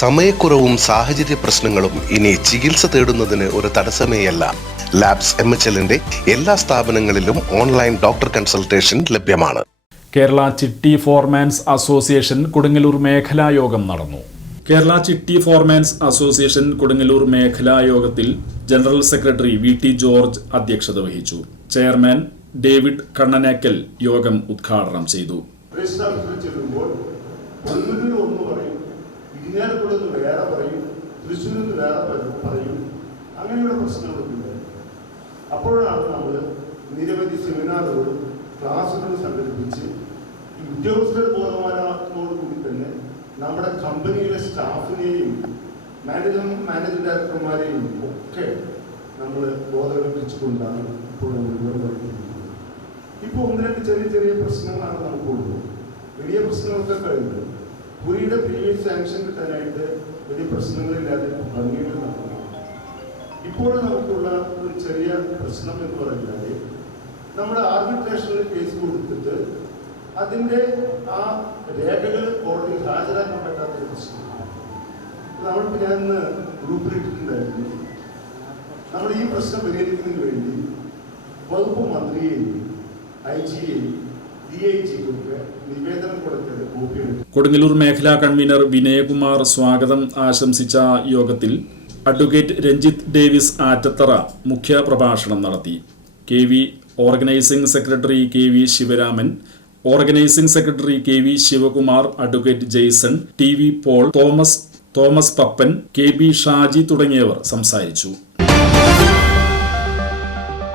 സമയക്കുറവും സാഹചര്യ പ്രശ്നങ്ങളും ഇനി ചികിത്സ തേടുന്നതിന് ഒരു തടസ്സമേയല്ല. ലാബ്സ് എം എച്ച് എല്ലിന്റെ എല്ലാ സ്ഥാപനങ്ങളിലും ഓൺലൈൻ ഡോക്ടർ കൺസൾട്ടേഷൻ ലഭ്യമാണ്. കേരള ചിട്ടി ഫോർമാൻസ് അസോസിയേഷൻ കൊടുങ്ങല്ലൂർ മേഖലാ യോഗം നടന്നു. കേരള ചിട്ടി ഫോർമാൻസ് അസോസിയേഷൻ കൊടുങ്ങല്ലൂർ മേഖലാ യോഗത്തിൽ general secretary V T George അധ്യക്ഷത വഹിച്ചു. ചെയർമാൻ ഡേവിഡ് കണ്ണനാക്കൽ യോഗം ഉദ്ഘാടനം ചെയ്തു. ഒന്ന് പറയും. ഇരിഞ്ഞാലക്കുടന്ന് വേറെ പറയും. തൃശ്ശൂരിൽ നിന്ന് വേറെ പറയും. അങ്ങനെയുള്ള പ്രശ്നങ്ങളൊക്കെ അപ്പോഴാണ് നമ്മൾ നിരവധി സെമിനാറുകളും ക്ലാസ്സുകളും സംഘടിപ്പിച്ച് ഉദ്യോഗസ്ഥർ ബോധവാനത്തോടു കൂടി തന്നെ നമ്മുടെ കമ്പനിയിലെ സ്റ്റാഫിനെയും മാനേജർ മാനേജർ ഡയറക്ടർമാരെയും ഒക്കെ നമ്മൾ ബോധവൽപ്പിച്ചുകൊണ്ടാണ് ഇപ്പോൾ ഇപ്പോൾ ഒന്ന് രണ്ട് ചെറിയ ചെറിയ പ്രശ്നങ്ങളാണ് നമുക്കുള്ളത്. വലിയ പ്രശ്നങ്ങളൊക്കെ കഴിഞ്ഞു. പുരിയുടെ പ്രീവിയസ് സാങ്ഷൻ കിട്ടാനായിട്ട് വലിയ പ്രശ്നങ്ങളില്ലാതെ ഭംഗികൾ നടക്കുന്നു. ഇപ്പോൾ നമുക്കുള്ള ഒരു ചെറിയ പ്രശ്നം എന്ന് പറഞ്ഞാൽ നമ്മുടെ ആർബിട്രേഷനിൽ കേസ് കൊടുത്തിട്ട് അതിന്റെ ആ രേഖകൾ കോടതിയിൽ ഹാജരാക്കാൻ പറ്റാത്തൊരു പ്രശ്നമാണ്. നമ്മളിപ്പോൾ ഞാൻ ഇന്ന് ഗ്രൂപ്പിലിട്ടിട്ടുണ്ടായിരുന്നു നമ്മൾ ഈ പ്രശ്നം പരിഹരിക്കുന്നതിന് വേണ്ടി വകുപ്പ് മന്ത്രിയെയും ഐ ജിയെയും ഡി ഐ ജിക്കൊക്കെ നിവേദനം കൊടുത്തത് കൊടുങ്ങല്ലൂർ മേഖലാ കൺവീനർ വിനയകുമാർ സ്വാഗതം ആശംസിച്ച യോഗത്തിൽ അഡ്വക്കേറ്റ് രഞ്ജിത്ത് ഡേവിസ് ആറ്റത്തറ മുഖ്യ പ്രഭാഷണം നടത്തി. K V organising secretary K V Sivaraman organising secretary K V Sivakumar advocate Jaison T V Paul Thomas Thomas Pappan K B Shaji തുടങ്ങിയവർ സംസാരിച്ചു.